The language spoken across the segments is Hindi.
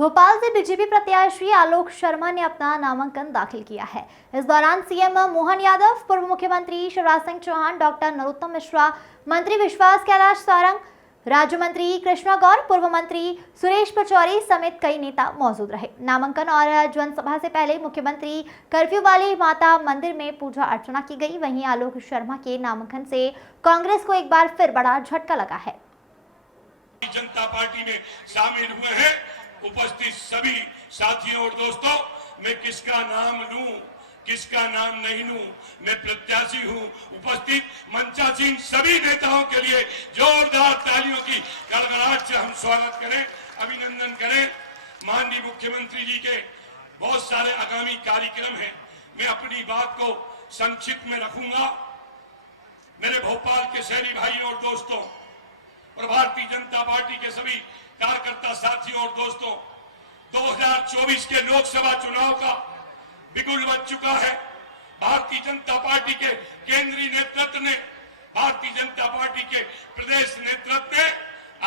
भोपाल से बीजेपी प्रत्याशी आलोक शर्मा ने अपना नामांकन दाखिल किया है। इस दौरान सीएम मोहन यादव, पूर्व मुख्यमंत्री शिवराज सिंह चौहान, डॉक्टर नरोत्तम मिश्रा, मंत्री विश्वास कैलाश सारंग, राज्य मंत्री कृष्णा गौर, पूर्व मंत्री सुरेश पचौरी समेत कई नेता मौजूद रहे। नामांकन और जनसभा से पहले मुख्यमंत्री कर्फ्यू वाली माता मंदिर में पूजा अर्चना की गई। वहीं आलोक शर्मा के नामांकन से कांग्रेस को एक बार फिर बड़ा झटका लगा है। जनता पार्टी में शामिल हुए हैं उपस्थित सभी साथियों और दोस्तों, मैं किसका नाम लूं, किसका नाम नहीं लूं, मैं प्रत्याशी हूं। उपस्थित मंचासीन सभी नेताओं के लिए जोरदार तालियों की गड़गड़ाहट से हम स्वागत करें, अभिनंदन करें। माननीय मुख्यमंत्री जी के बहुत सारे आगामी कार्यक्रम हैं, मैं अपनी बात को संक्षिप्त में रखूंगा। मेरे भोपाल के शहरी भाई और दोस्तों और भारतीय जनता पार्टी के सभी कार्यकर्ता साथियों और दोस्तों, 2024 के लोकसभा चुनाव का बिगुल बज चुका है। भारतीय जनता पार्टी के केंद्रीय नेतृत्व ने, भारतीय जनता पार्टी के प्रदेश नेतृत्व ने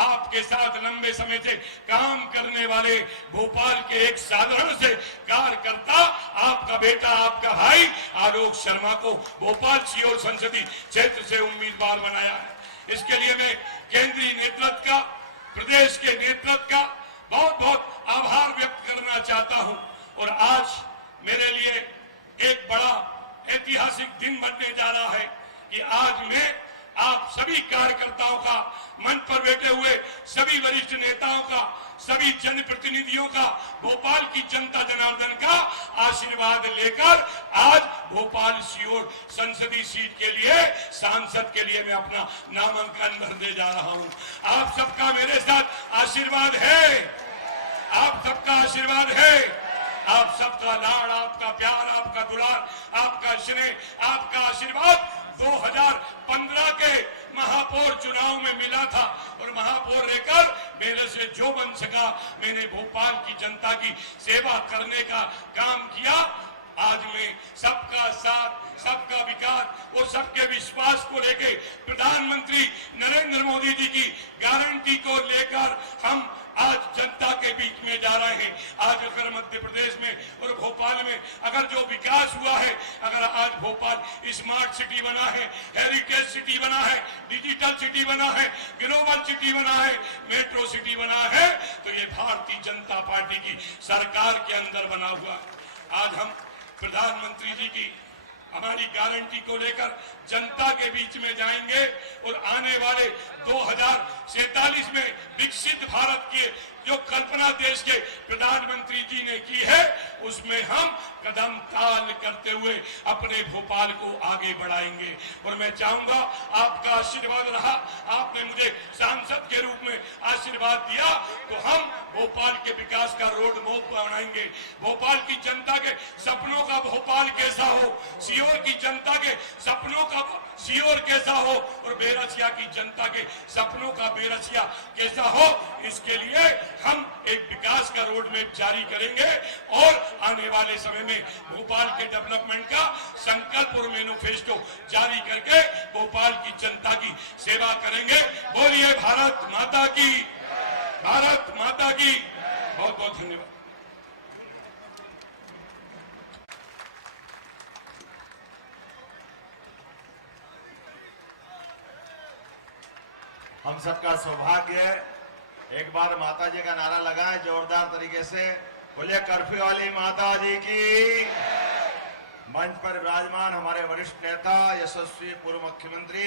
आपके साथ लंबे समय से काम करने वाले भोपाल के एक साधारण से कार्यकर्ता, आपका बेटा, आपका भाई आलोक शर्मा को भोपाल सीओ संसदीय क्षेत्र से उम्मीदवार बनाया है। इसके लिए मैं केंद्रीय नेतृत्व का, प्रदेश के नेतृत्व का बहुत बहुत आभार व्यक्त करना चाहता हूं। और आज मेरे लिए एक बड़ा ऐतिहासिक दिन बनने जा रहा है कि आज मैं आप सभी कार्यकर्ताओं का, मंच पर बैठे हुए सभी वरिष्ठ नेताओं का, सभी जनप्रतिनिधियों का, भोपाल की जनता जनार्दन का आशीर्वाद लेकर आज भोपाल सीओर संसदीय सीट के लिए, सांसद के लिए मैं अपना नामांकन भरने जा रहा हूं। आप सबका मेरे साथ आशीर्वाद है, आप सबका आशीर्वाद है, आप सबका लाड़, आपका प्यार, आपका दुलार, आपका स्नेह, आपका आशीर्वाद 2015 के महापौर चुनाव में मिला था। और महापौर रहकर मेरे से जो बन सका, मैंने भोपाल की जनता की सेवा करने का काम किया। आज मैं सबका साथ, सबका विकास और सबके विश्वास को लेकर प्रधानमंत्री नरेंद्र मोदी जी की गारंटी को लेकर हम आज जनता के बीच में जा रहे हैं। आज अगर मध्य प्रदेश में और भोपाल में अगर जो विकास हुआ है, अगर आज भोपाल स्मार्ट सिटी बना है, हेरिटेज सिटी बना है, डिजिटल सिटी बना है, ग्लोबल सिटी बना है, मेट्रो सिटी बना है, तो ये भारतीय जनता पार्टी की सरकार के अंदर बना हुआ है। आज हम प्रधानमंत्री जी की हमारी गारंटी को लेकर जनता के बीच में जाएंगे और आने वाले 2047 में विकसित भारत की जो कल्पना देश के प्रधानमंत्री जी ने की है, उसमें हम कदम ताल करते हुए अपने भोपाल को आगे बढ़ाएंगे। और मैं चाहूंगा आपका आशीर्वाद रहा, आपने मुझे सांसद के रूप में आशीर्वाद दिया, तो हम भोपाल के विकास का रोड मैप बनाएंगे। भोपाल की जनता के सपनों का भोपाल कैसा हो, सीओर की जनता के सपनों का सीओर कैसा हो और बेरसिया की जनता के सपनों का बेरसिया कैसा हो, इसके लिए हम एक विकास का रोड मैप जारी करेंगे और आने वाले समय में भोपाल के डेवलपमेंट का संकल्प और मैनिफेस्टो जारी करके भोपाल की जनता की सेवा करेंगे। बोलिए भारत माता की, भारत माता की। बहुत बहुत धन्यवाद। हम सबका सौभाग्य है, एक बार माता जी का नारा लगाएं जोरदार तरीके से। बोलिए कर्फ्यू वाली माता जी की। मंच पर विराजमान हमारे वरिष्ठ नेता, यशस्वी पूर्व मुख्यमंत्री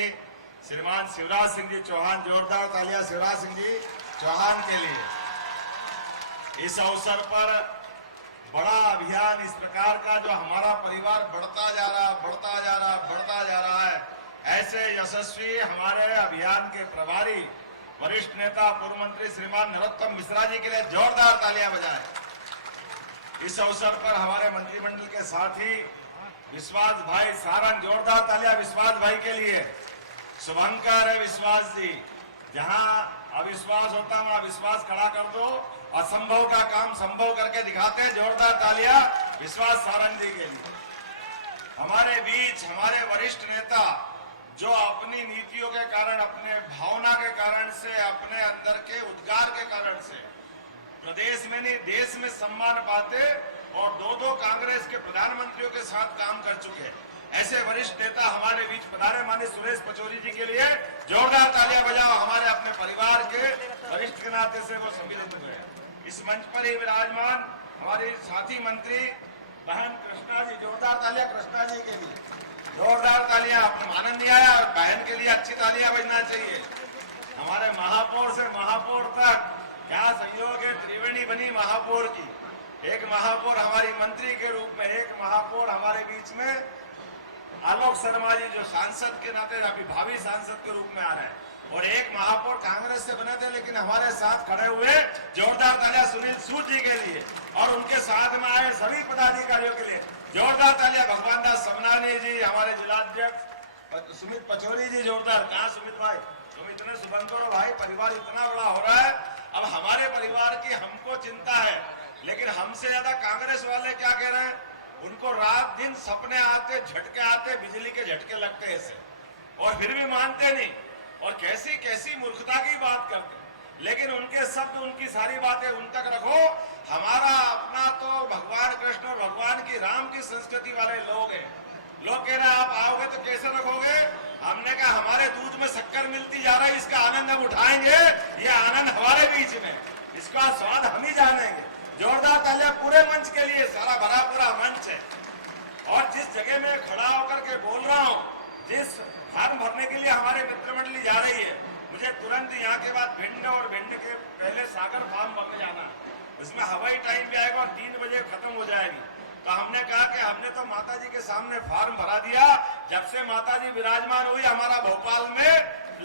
श्रीमान शिवराज सिंह जी चौहान, जोरदार तालियां शिवराज सिंह जी चौहान के लिए। इस अवसर पर बड़ा अभियान इस प्रकार का जो हमारा परिवार बढ़ता जा रहा, बढ़ता जा रहा, बढ़ता जा रहा है, ऐसे यशस्वी हमारे अभियान के प्रभारी वरिष्ठ नेता पूर्व मंत्री श्रीमान नरोत्तम मिश्रा जी के लिए जोरदार तालियां बजाएं। इस अवसर पर हमारे मंत्रिमंडल के साथी विश्वास भाई सारंग, जोरदार तालियां विश्वास भाई के लिए। शुभंकर है विश्वास जी, जहां अविश्वास होता वहां विश्वास खड़ा कर दो, असंभव का काम संभव करके दिखाते हैं। जोरदार तालियां विश्वास सारंग जी के लिए। हमारे बीच हमारे वरिष्ठ नेता जो अपनी नीतियों के कारण, अपने भावना के कारण से, अपने अंदर के उद्गार के कारण से प्रदेश में नहीं देश में सम्मान पाते और दो कांग्रेस के प्रधानमंत्रियों के साथ काम कर चुके हैं ऐसे वरिष्ठ नेता हमारे बीच पधारे। माननीय सुरेश पचौरी जी के लिए जोरदार तालियां बजाओ। हमारे अपने परिवार के वरिष्ठ के नाते से वो सम्मिलित हुए हैं। इस मंच पर ही विराजमान हमारी साथी मंत्री बहन कृष्णा जी, जोरदार तालियां कृष्णा जी के लिए, जोरदार तालियां। आनंद नहीं आया, बहन के लिए अच्छी तालियां बजना चाहिए। हमारे महापौर से महापौर तक क्या सहयोग है, त्रिवेणी बनी महापौर की। एक महापौर हमारी मंत्री के रूप में, एक महापौर हमारे बीच में आलोक शर्मा जी जो सांसद के नाते अभी भावी सांसद के रूप में आ रहे हैं, और एक महापौर कांग्रेस से बने थे लेकिन हमारे साथ खड़े हुए। जोरदार तालियां सुनील सूद जी के लिए और उनके साथ में आए सभी पदाधिकारियों के लिए जोरदार तालियां। भगवान दास समनानी जी, हमारे जिलाध्यक्ष सुमित पचौरी जी, जोरदार। कहाँ सुमित भाई, तुम इतने सुबंतर हो भाई, परिवार इतना बड़ा हो रहा है। अब हमारे परिवार की हमको चिंता है, लेकिन हमसे ज्यादा कांग्रेस वाले क्या कह रहे हैं, उनको रात दिन सपने आते, झटके आते, बिजली के झटके लगते ऐसे, और फिर भी मानते नहीं, और कैसी कैसी मूर्खता की बात करते। लेकिन उनके शब्द, उनकी सारी बातें उन तक रखो। हमारा अपना तो भगवान कृष्ण और भगवान की राम की संस्कृति वाले लोग हैं। लोग कह रहे हैं आप आओगे तो कैसे रखोगे। हमने कहा हमारे दूध में शक्कर मिलती जा रही है, इसका आनंद हम उठाएंगे। ये आनंद हमारे बीच में, इसका स्वाद हम ही जानेंगे। जोरदार तालियां पूरे मंच के लिए, सारा भरा पूरा मंच है। और जिस जगह में खड़ा होकर के बोल रहा हूं, जिस फार्म भरने के लिए हमारे मित्र मंडली जा रही है, मुझे तुरंत यहाँ के बाद भिंड और भिंड के पहले सागर फार्म भरने जाना है। इसमें हवाई टाइम भी आएगा और 3 बजे खत्म हो जाएगी। तो हमने कहा कि हमने तो माता जी के सामने फार्म भरा दिया। जब से माता जी विराजमान हुई हमारा भोपाल में,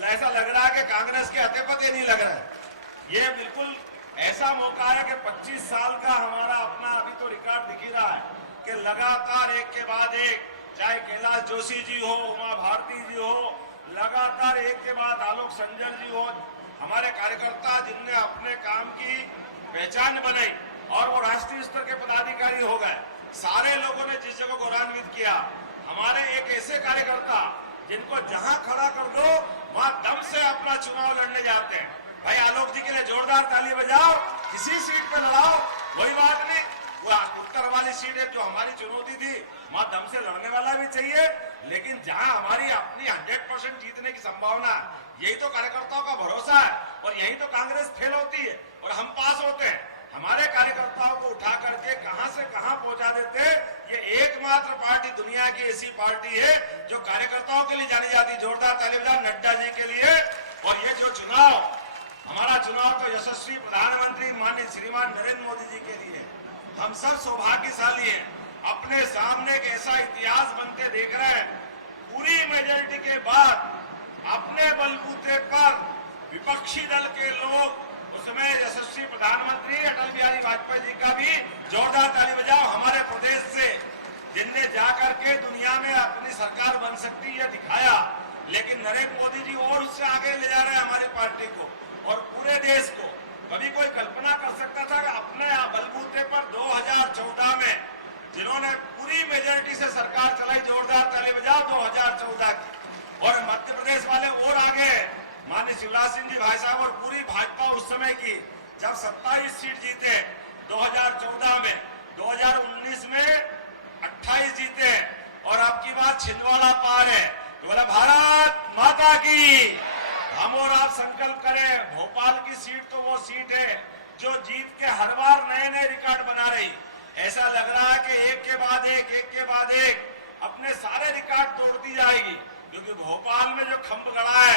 ऐसा लग रहा है कि कांग्रेस के हते पते नहीं लग रहा है। ये बिल्कुल ऐसा मौका है कि 25 साल का हमारा अपना अभी तो रिकॉर्ड दिख ही रहा है कि लगातार एक के बाद एक, चाहे कैलाश जोशी जी हो, उमा भारती जी हो, लगातार एक के बाद आलोक संजर जी हो, हमारे कार्यकर्ता जिनने अपने काम की पहचान बनाई और वो राष्ट्रीय स्तर के पदाधिकारी हो गए। सारे लोगों ने जिस जगह गौरवान्वित किया। हमारे एक ऐसे कार्यकर्ता जिनको जहां खड़ा कर दो वहां दम से अपना चुनाव लड़ने जाते हैं। भाई आलोक जी के लिए जोरदार ताली बजाओ। किसी सीट पे लड़ाओ, कोई बात नहीं। वो उत्तर वाली सीट है जो हमारी चुनौती थी, वहां दम से लड़ने वाला भी चाहिए। लेकिन जहां हमारी अपनी 100% जीतने की संभावना है, यही तो कार्यकर्ताओं का भरोसा है, और यही तो कांग्रेस फेल होती है और हम पास होते हैं। हमारे कार्यकर्ताओं को उठा करके कहां से कहां पहुंचा देते। ये एकमात्र पार्टी दुनिया की ऐसी पार्टी है जो कार्यकर्ताओं के लिए जानी जाती। जोरदार ताली बजाओ नड्डा जी के लिए। और ये जो चुनाव, हमारा चुनाव तो यशस्वी प्रधानमंत्री माननीय श्रीमान नरेंद्र मोदी जी के लिए। हम सब सौभाग्यशाली हैं, अपने सामने एक ऐसा इतिहास बनते देख रहे हैं। पूरी मेजोरिटी के बाद अपने बलबूते पर विपक्षी दल के लोग, उसमें यशस्वी प्रधानमंत्री अटल बिहारी वाजपेयी जी का भी जोरदार ताली बजाओ, हमारे प्रदेश से, जिनने जाकर के दुनिया में अपनी सरकार बन सकती है दिखाया। लेकिन नरेंद्र मोदी जी और उससे आगे ले जा रहे हैं हमारी पार्टी को और पूरे देश को। कभी कोई कल्पना कर सकता था कि अपने बलबूते पर 2014 में जिन्होंने पूरी मेजोरिटी से सरकार चलाई, जोरदार ताली बजाओ, 2014 की। और मध्य प्रदेश वाले और आगे, माननीय शिवराज सिंह जी भाई साहब और पूरी भाजपा उस समय की, जब 27 सीट जीते 2014 में, 2019 में 28 जीते, और अब की बात छिंदवाड़ा पार है। तो बोला भारत माता की। हम और आप संकल्प करें, भोपाल की सीट तो वो सीट है जो जीत के हर बार नए नए रिकॉर्ड बना रही। ऐसा लग रहा है कि एक के बाद एक अपने सारे रिकॉर्ड तोड़ती जाएगी, क्योंकि भोपाल में जो खंभ गड़ा है,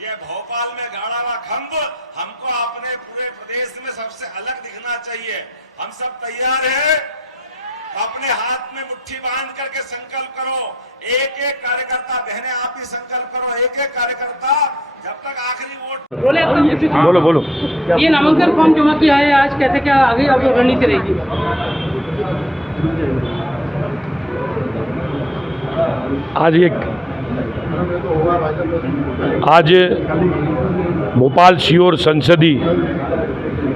ये भोपाल में गाड़ा हुआ खंभ हमको अपने पूरे प्रदेश में सबसे अलग दिखना चाहिए। हम सब तैयार हैं, अपने हाथ में मुट्ठी बांध करके संकल्प करो। एक एक कार्यकर्ता, बहने आप भी संकल्प करो, एक एक कार्यकर्ता जब तक आखिरी वोट। बोलो। ये नामांकन फॉर्म जमा किया है आज, कैसे क्या आगे अब रणनीति रहेगी? आज भोपाल सीहोर संसदीय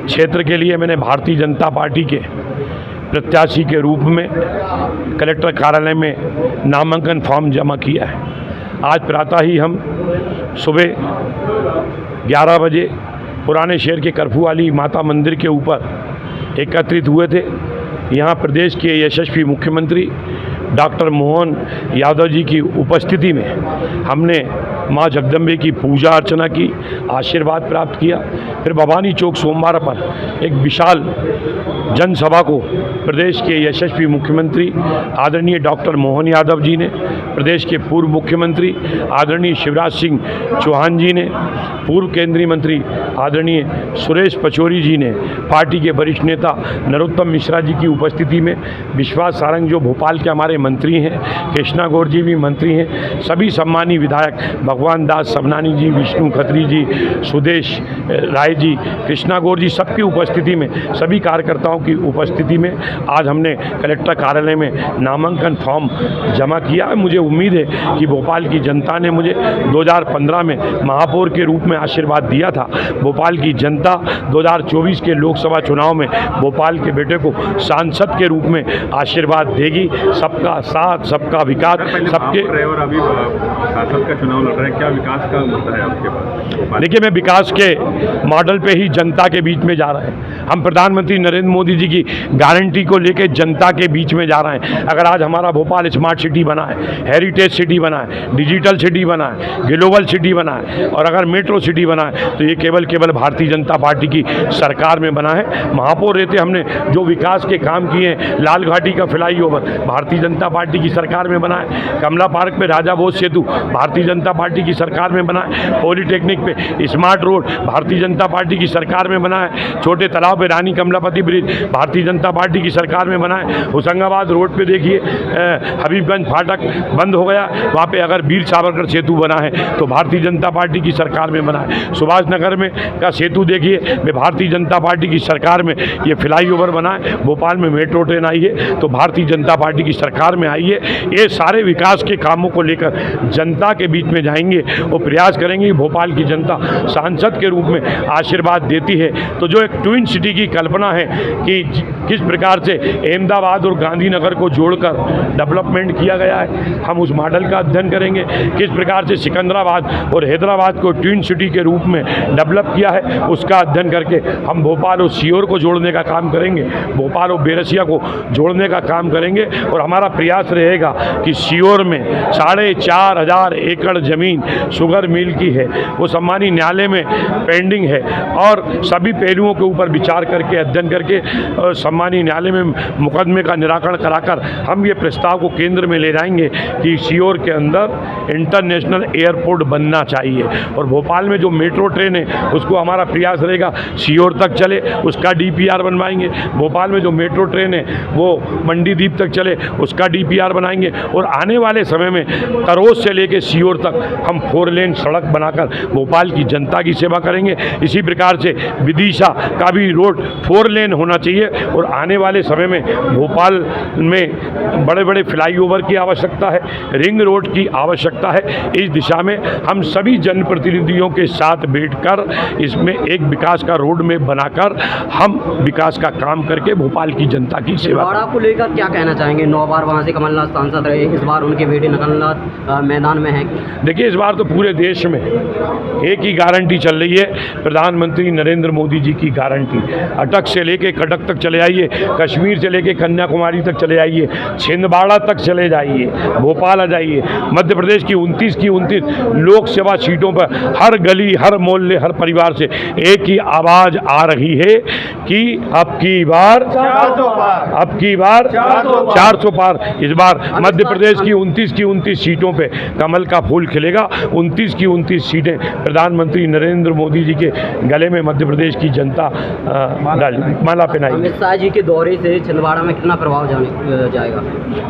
क्षेत्र के लिए मैंने भारतीय जनता पार्टी के प्रत्याशी के रूप में कलेक्टर कार्यालय में नामांकन फॉर्म जमा किया है। आज प्रातः ही हम सुबह 11 बजे पुराने शहर के कर्फ्यू वाली माता मंदिर के ऊपर एकत्रित हुए थे। यहाँ प्रदेश के यशस्वी मुख्यमंत्री डॉक्टर मोहन यादव जी की उपस्थिति में हमने माँ जगदम्बे की पूजा अर्चना की, आशीर्वाद प्राप्त किया। फिर भवानी चौक सोमवार पर एक विशाल जनसभा को प्रदेश के यशस्वी मुख्यमंत्री आदरणीय डॉक्टर मोहन यादव जी ने, प्रदेश के पूर्व मुख्यमंत्री आदरणीय शिवराज सिंह चौहान जी ने, पूर्व केंद्रीय मंत्री आदरणीय सुरेश पचौरी जी ने, पार्टी के वरिष्ठ नेता नरोत्तम मिश्रा जी की उपस्थिति में, विश्वास सारंग जो भोपाल के हमारे मंत्री हैं, कृष्णा गौर जी भी मंत्री हैं, सभी सम्मानीय विधायक भगवान दास सबनानी जी, विष्णु खत्री जी, सुदेश राय जी, कृष्णा गौर जी, सबकी उपस्थिति में, सभी कार्यकर्ताओं की उपस्थिति में आज हमने कलेक्टर कार्यालय में नामांकन फॉर्म जमा किया है। मुझे उम्मीद है कि भोपाल की जनता ने मुझे 2015 में महापौर के रूप में आशीर्वाद दिया था। भोपाल की जनता 2024 के लोकसभा चुनाव में भोपाल के बेटे को सांसद के रूप में आशीर्वाद देगी। सबका साथ, सबका विकास, सबके। और अभी सांसद का चुनाव लड़ रहे हैं, क्या विकास का मुद्दा है आपके पास? देखिए, मैं विकास के मॉडल पे ही जनता के बीच में जा रहे हैं। हम प्रधानमंत्री नरेंद्र मोदी जी की गारंटी को लेकर जनता के बीच में जा रहे हैं। अगर आज हमारा भोपाल स्मार्ट सिटी बना है, हेरिटेज सिटी बना है, डिजिटल सिटी बना है, ग्लोबल सिटी बना है, और अगर मेट्रो सिटी बना है, तो ये केवल भारतीय जनता पार्टी की सरकार में बना है। महापौर रहते हमने जो विकास के काम किए हैं, लाल घाटी का फ्लाईओवर भारतीय जनता पार्टी की सरकार में बना है, कमला पार्क पे राजा भोज सेतु भारतीय जनता पार्टी की सरकार में बना है, पॉलिटेक्निक पे smart road Bharatiya Janata party की सरकार में बना है, छोटे तालाब पे रानी कमलापति ब्रिज भारतीय जनता पार्टी की सरकार में बना है। होशंगाबाद रोड पे देखिए हबीबगंज फाटक बंद हो गया, वहाँ पे अगर वीर सावरकर सेतु बना है तो भारतीय जनता पार्टी की सरकार में बना है। सुभाष नगर में का सेतु देखिए, भारतीय जनता पार्टी की सरकार में ये फ्लाईओवर बना है। भोपाल में मेट्रो ट्रेन आई है तो भारतीय जनता पार्टी की सरकार में आई है। ये सारे विकास के कामों को लेकर जनता के बीच में जाएंगे और प्रयास करेंगे। भोपाल की जनता सांसद के रूप में आशीर्वाद देती है तो जो एक ट्विन सिटी की कल्पना है कि किस प्रकार से अहमदाबाद और गांधीनगर को जोड़कर डेवलपमेंट किया गया है, हम उस मॉडल का अध्ययन करेंगे। किस प्रकार से सिकंदराबाद और हैदराबाद को ट्विन सिटी के रूप में डेवलप किया है, उसका अध्ययन करके हम भोपाल और सीहोर को जोड़ने का काम करेंगे, भोपाल और बेरसिया को जोड़ने का काम करेंगे। और हमारा प्रयास रहेगा कि सीहोर में 4,500 एकड़ ज़मीन शुगर मिल की है, वो सम्मानीय न्यायालय में पेंडिंग है, और सभी पहलुओं के ऊपर विचार करके, अध्ययन करके सम्मानीय न्यायालय में मुकदमे का निराकरण कराकर हम ये प्रस्ताव को केंद्र में ले जाएंगे कि सीहोर के अंदर इंटरनेशनल एयरपोर्ट बनना चाहिए। और भोपाल में जो मेट्रो ट्रेन है उसको हमारा प्रयास रहेगा सीहोर तक चले, उसका DPR बनवाएंगे। भोपाल में जो मेट्रो ट्रेन है वो मंडीदीप तक चले, उसका DPR बनाएंगे। और आने वाले समय में तरोज से लेकर सीहोर तक हम 4 लेन सड़क बनाकर भोपाल की जनता की सेवा करेंगे। इसी प्रकार से विदिशा का भी रोड 4 लेन होना चाहिए। और आने वाले समय में भोपाल में बड़े बड़े फ्लाईओवर की आवश्यकता है, रिंग रोड की आवश्यकता है। इस दिशा में हम सभी जनप्रतिनिधियों के साथ बैठकर इसमें एक विकास का रोड मैप बनाकर हम विकास का काम करके भोपाल की जनता की सेवा। छिंदवाड़ा को लेकर क्या कहना चाहेंगे? 9 बार वहाँ से कमलनाथ सांसद रहे, इस बार उनके बेटे कमलनाथ मैदान में हैं। देखिए, इस बार तो पूरे देश में एक ही गारंटी चल रही है, प्रधानमंत्री नरेंद्र मोदी जी की गारंटी। अटक से लेके कटक तक चले आइए, कश्मीर से लेके कन्याकुमारी तक चले आइए, छिंदवाड़ा तक चले जाइए, भोपाल आ जाइए। मध्य प्रदेश की 29 की 29 लोकसभा सीटों पर हर गली, हर मोहल्ले, हर परिवार से एक ही आवाज आ रही है कि अब की बार 400 पार। इस बार मध्य प्रदेश की 29 की 29 सीटों पे कमल का फूल खिलेगा। 29 की 29 सीटें प्रधानमंत्री नरेंद्र मोदी जी के गले में मध्य प्रदेश की जनता माला पहनाई। अमित शाह जी के दौरे से छिंदवाड़ा में कितना प्रभाव जाएगा?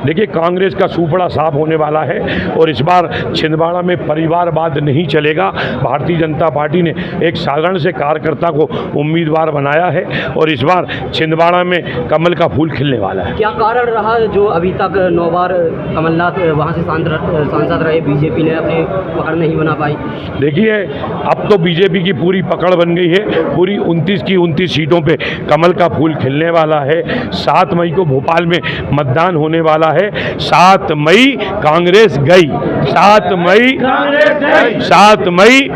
देखिए, कांग्रेस का सूपड़ा साफ होने वाला है और इस बार छिंदवाड़ा में परिवारवाद नहीं चलेगा। भारतीय जनता पार्टी ने एक साधारण से कार्यकर्ता को उम्मीदवार बनाया है और इस बार छिंदवाड़ा में कमल का फूल खिलने वाला है। क्या कारण रहा जो अभी तक 9 बार कमलनाथ वहाँ से सांसद रहे, बीजेपी ने अपनी पकड़ नहीं बना पाई? देखिए, अब तो बीजेपी की पूरी पकड़ बन गई है। पूरी 29 की 29 सीटों पे कमल का फूल खिलने वाला है। 7 मई को भोपाल में मतदान होने वाला है। 7 मई कांग्रेस गई, 7 मई